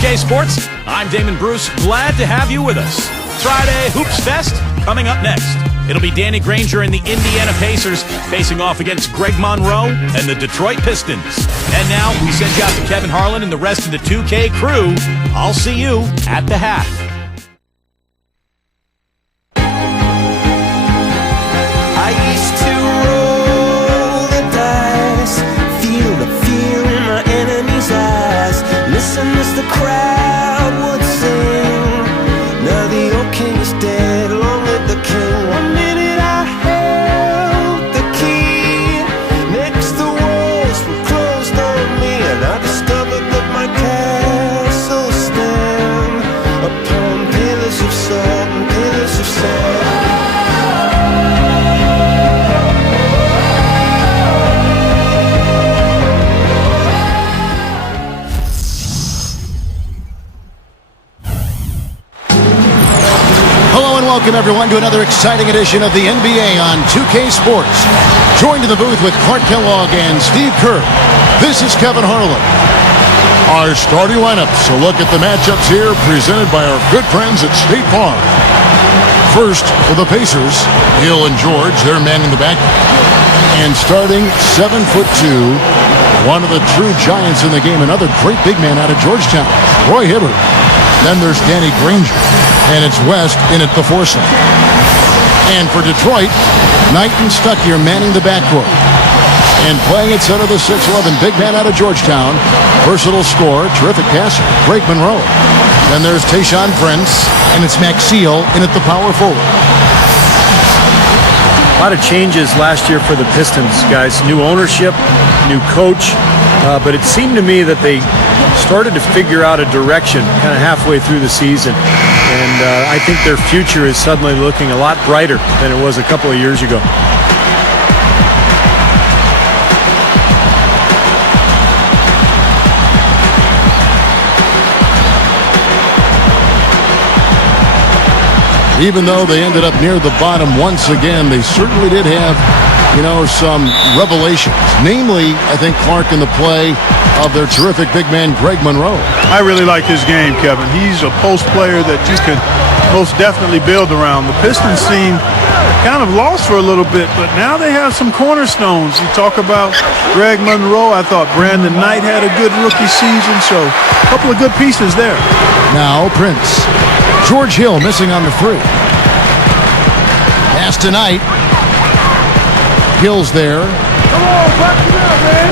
2K Sports. I'm Damon Bruce. Glad to have you with us. Friday Hoops Fest coming up next. It'll be Danny Granger and the Indiana Pacers facing off against Greg Monroe and the Detroit Pistons. And now we send you out to Kevin Harlan and the rest of the 2K crew. I'll see you at the half. I used to roll the dice, feel the fear in my enemy's eyes, listen as the crowd would sing. Now the old king is dead, long live the king. One minute I held the key, next the walls were closed on me, and I discovered that my castle stand upon pillars of salt and pillars of sand. Welcome, everyone, to another exciting edition of the NBA on 2K Sports. Joined in the booth with Clark Kellogg and Steve Kerr, this is Kevin Harlan. Our starting lineups. A look at the matchups here presented by our good friends at State Farm. First, for the Pacers, Hill and George, they're manning the back. And starting 7'2", one of the true giants in the game, another great big man out of Georgetown, Roy Hibbert. Then there's Danny Granger, and it's West in at the foursome. And for Detroit, Knight and Stuckey are manning the backcourt. And playing at center, the 6'11", big man out of Georgetown, versatile scorer, terrific passer, Greg Monroe. Then there's Tayshaun Prince, and it's Maxeel in at the power forward. A lot of changes last year for the Pistons, guys. New ownership, new coach, but it seemed to me that they started to figure out a direction kind of halfway through the season. And I think their future is suddenly looking a lot brighter than it was a couple of years ago. Even though they ended up near the bottom once again, they certainly did have, some revelations. Namely, I think, Clark, in the play of their terrific big man, Greg Monroe. I really like his game, Kevin. He's a post player that you can most definitely build around. The Pistons seem kind of lost for a little bit, but now they have some cornerstones. You talk about Greg Monroe. I thought Brandon Knight had a good rookie season, so a couple of good pieces there. Now Prince. George Hill missing on the three. Pass to Knight. Hill's there.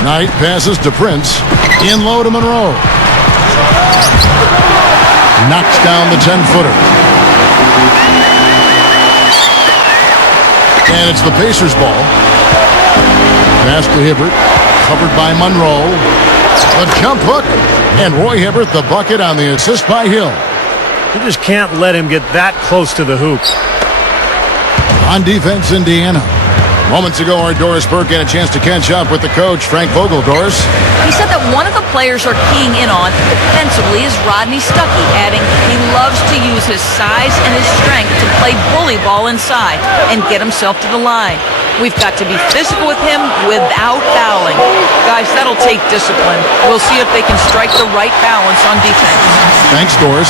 Knight passes to Prince. In low to Monroe. Knocks down the 10-footer. And it's the Pacers' ball. Pass to Hibbert. Covered by Monroe. The jump hook. And Roy Hibbert, the bucket on the assist by Hill. You just can't let him get that close to the hoop. On defense, Indiana. Moments ago, our Doris Burke had a chance to catch up with the coach, Frank Vogel. Doris? He said that one of the players are keying in on defensively is Rodney Stuckey, adding he loves to use his size and his strength to play bully ball inside and get himself to the line. We've got to be physical with him without fouling. Guys, that'll take discipline. We'll see if they can strike the right balance on defense. Thanks, Doris.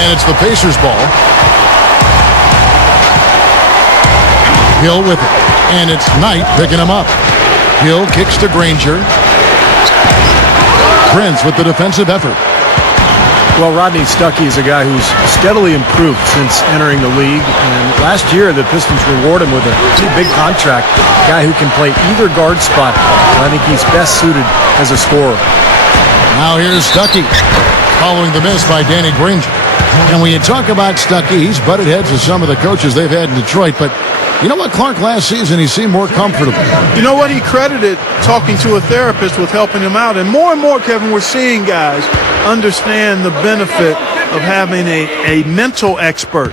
And it's the Pacers' ball. Hill with it. And it's Knight picking him up. Hill kicks to Granger. Prince with the defensive effort. Well, Rodney Stuckey is a guy who's steadily improved since entering the league. And last year, the Pistons reward him with a pretty big contract. A guy who can play either guard spot. I think he's best suited as a scorer. Now here's Stuckey. Following the miss by Danny Granger. And when you talk about Stuckey, he's butted heads with some of the coaches they've had in Detroit. But you know what, Clark, last season he seemed more comfortable. You know what? He credited talking to a therapist with helping him out. And more, Kevin, we're seeing guys understand the benefit of having a mental expert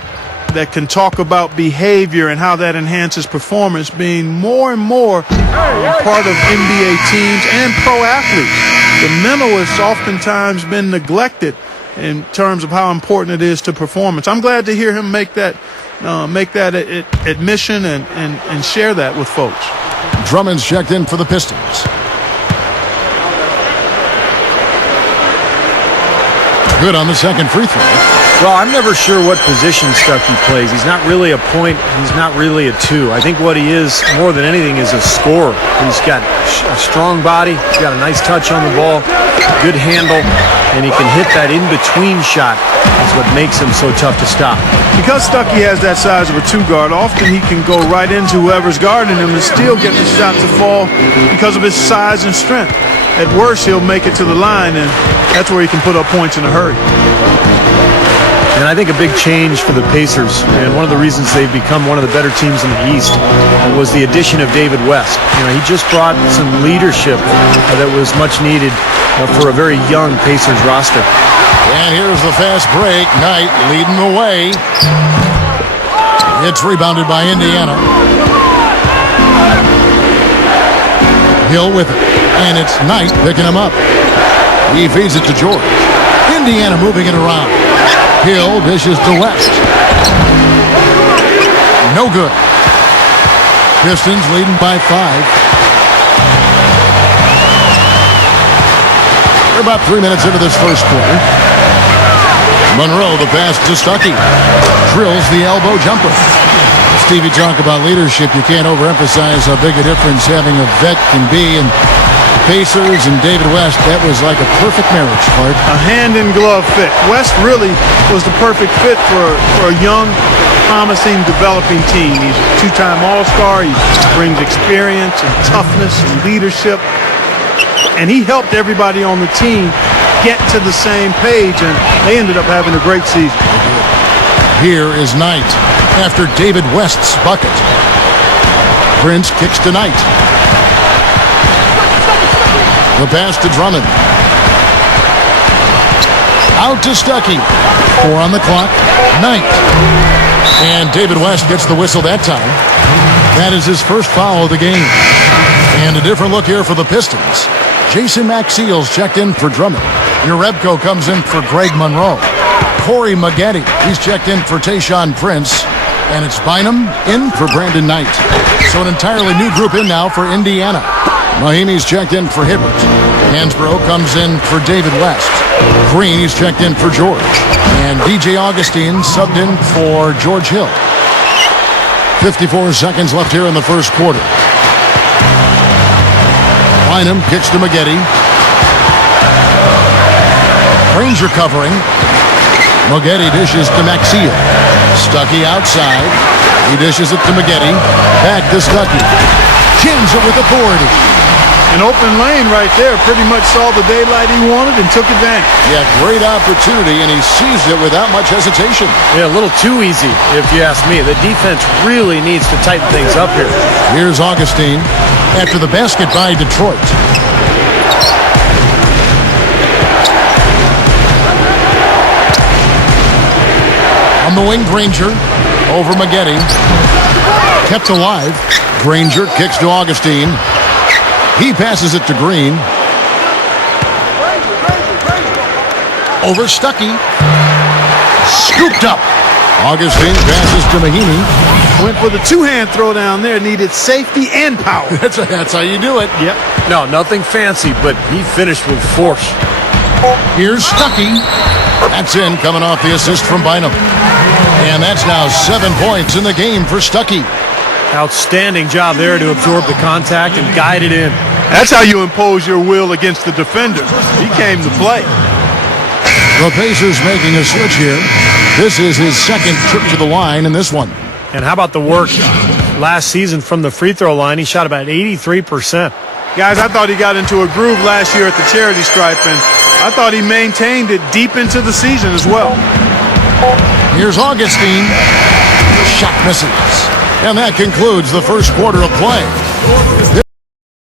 that can talk about behavior and how that enhances performance being more and more part of NBA teams and pro athletes. The mental has oftentimes been neglected in terms of how important it is to performance. I'm glad to hear him make that admission and share that with folks. Drummond's checked in for the Pistons. Good on the second free throw. Well, I'm never sure what position Stuckey plays. He's not really a point. He's not really a two. I think what he is, more than anything, is a scorer. He's got a strong body. He's got a nice touch on the ball, good handle, and he can hit that in-between shot. That's what makes him so tough to stop. Because Stuckey has that size of a two guard, often he can go right into whoever's guarding him and still get the shot to fall because of his size and strength. At worst, he'll make it to the line, and that's where he can put up points in a hurry. And I think a big change for the Pacers, and one of the reasons they've become one of the better teams in the East, was the addition of David West. He just brought some leadership that was much needed for a very young Pacers roster. And here's the fast break. Knight leading the way. It's rebounded by Indiana. Hill with it. And it's Knight picking him up. He feeds it to George. Indiana moving it around. Hill dishes to West. No good. Pistons leading by 5. We're about 3 minutes into this first quarter. Monroe, the pass to Stuckey. Drills the elbow jumper. Stevie, talk about leadership. You can't overemphasize how big a difference having a vet can be. And Pacers and David West, that was like a perfect marriage, Clark. A hand-in-glove fit. West really was the perfect fit for a young, promising, developing team. He's a two-time All-Star. He brings experience and toughness and leadership. And he helped everybody on the team get to the same page, and they ended up having a great season. Here is Knight after David West's bucket. Prince kicks to Knight. The pass to Drummond. Out to Stuckey. 4 on the clock. Knight. And David West gets the whistle that time. That is his first foul of the game. And a different look here for the Pistons. Jason Maxiel's checked in for Drummond. Urebko comes in for Greg Monroe. Corey Maggette, he's checked in for Tayshaun Prince. And it's Bynum in for Brandon Knight. So an entirely new group in now for Indiana. Mahimi's checked in for Hibbert. Hansbrough comes in for David West. Green, he's checked in for George. And DJ Augustine subbed in for George Hill. 54 seconds left here in the first quarter. Bynum kicks to Maggette. Ranger covering. Maggette dishes to Maxiel. Stuckey outside. He dishes it to Maggette. Back to Stuckey. Jams it with authority. An open lane right there. Pretty much saw the daylight he wanted and took advantage. Yeah, great opportunity, and he seized it without much hesitation. Yeah, a little too easy, if you ask me. The defense really needs to tighten things up here. Here's Augustine after the basket by Detroit. On the wing, Granger over Maggette. Kept alive. Granger kicks to Augustine. He passes it to Green. Over Stuckey. Scooped up. Augustine passes to Mahimi. Went for the two-hand throw down there. Needed safety and power. That's how you do it. Yep. No, nothing fancy, but he finished with force. Here's Stuckey. That's in, coming off the assist from Bynum. And that's now 7 points in the game for Stuckey. Outstanding job there to absorb the contact and guide it in. That's how you impose your will against the defender. He came to play. The Pacers making a switch here. This is his second trip to the line in this one. And how about the work last season from the free throw line? He shot about 83%. Guys, I thought he got into a groove last year at the charity stripe, and I thought he maintained it deep into the season as well. Here's Augustine. Shot misses. And that concludes the first quarter of play.